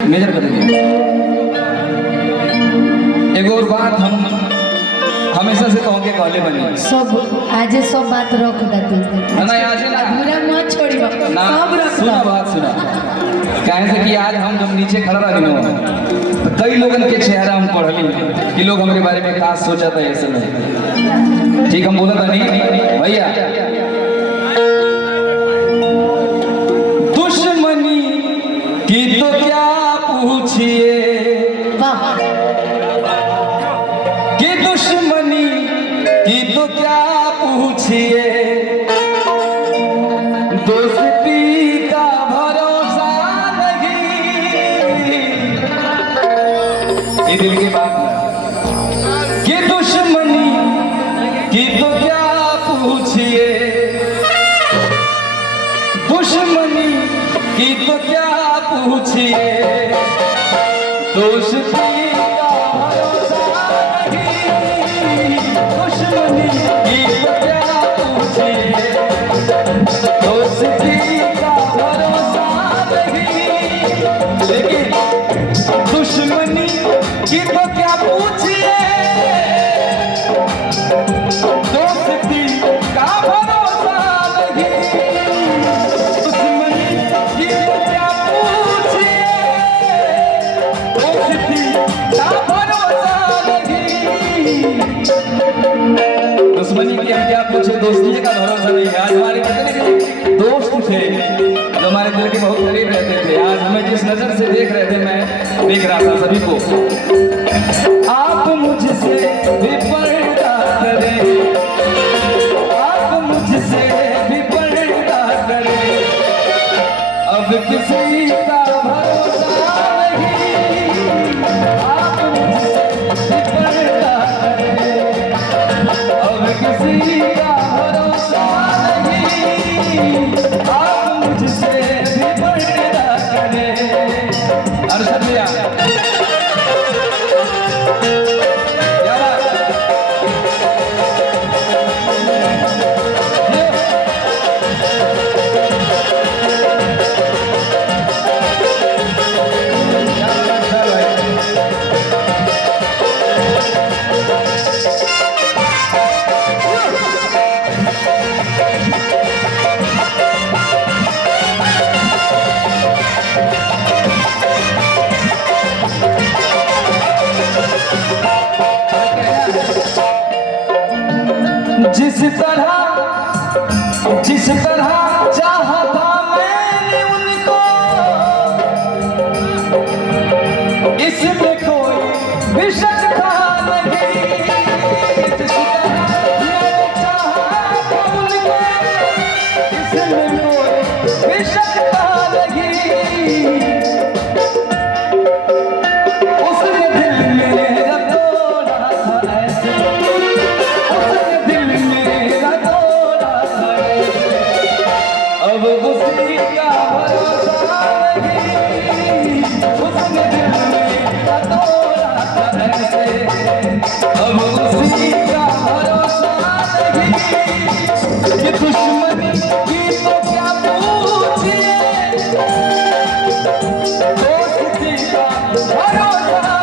Major कर देंगे। एक और बात हम हमेशा से कहोगे कहले बनी सब आज सब बात रख देती ना आज ना पूरा मत छोड़ी ना सब रख सुना बात सुना कहे से कि आज हम जब नीचे खड़ा रही ना तो कई लोगन के चेहरा हम पढ़ली कि लोग हमारे बारे में खास सोचा था ऐसे नहीं ठीक हम बोला था नहीं भैया दुश्मनी की तो क्या पूछिए कि दुश्मनी की तो क्या पूछिए दोस्ती का भरोसा नहीं ये दिल की बात है कि दुश्मनी की तो क्या पूछिए दुश्मनी की तो क्या पूछिए दोस्ती का भरोसा नहीं दुश्मनी की तो क्या पूछिए दोस्ती का भरोसा नहीं लेकिन दुश्मनी की तो क्या पूछिए दोस्ती का भरोसा नहीं दुश्मनी की तो क्या पूछिए दोस्ती का भरोसा नहीं दुश्मनी की हम क्या पूछे दोस्ती का भरोसा नहीं आज हमारे कितने दोस्त थे जो हमारे दिल के बहुत करीब रहते थे आज हमें जिस नजर से देख रहे थे मैं देख रहा था सभी को आप मुझसे भी पर्दा करें आप मुझसे भी पर्दा करें अब किसी का भरोसा नहीं आप मुझसे भी पर्दा करें अब किसी का भरोसा नहीं आप मुझसे भी पर्दा करें अर्शद भैया क्या बात जिस तरह चाहा था मैंने उनको इसमें कोई भी शक था नहीं जिस तरह मैंने चाहा था उनको इसमें कोई भी शक था नहीं उसने दिल मेरा तोड़ा था ऐसे उसने दिल मेरा तोड़ा था अब उसी का भरोसा नहीं उसने दिल मेरा तोड़ा था ऐसे अब उसी का भरोसा नहीं कि दुश्मनी की तो क्या पूछिए दोस्ती का भरोसा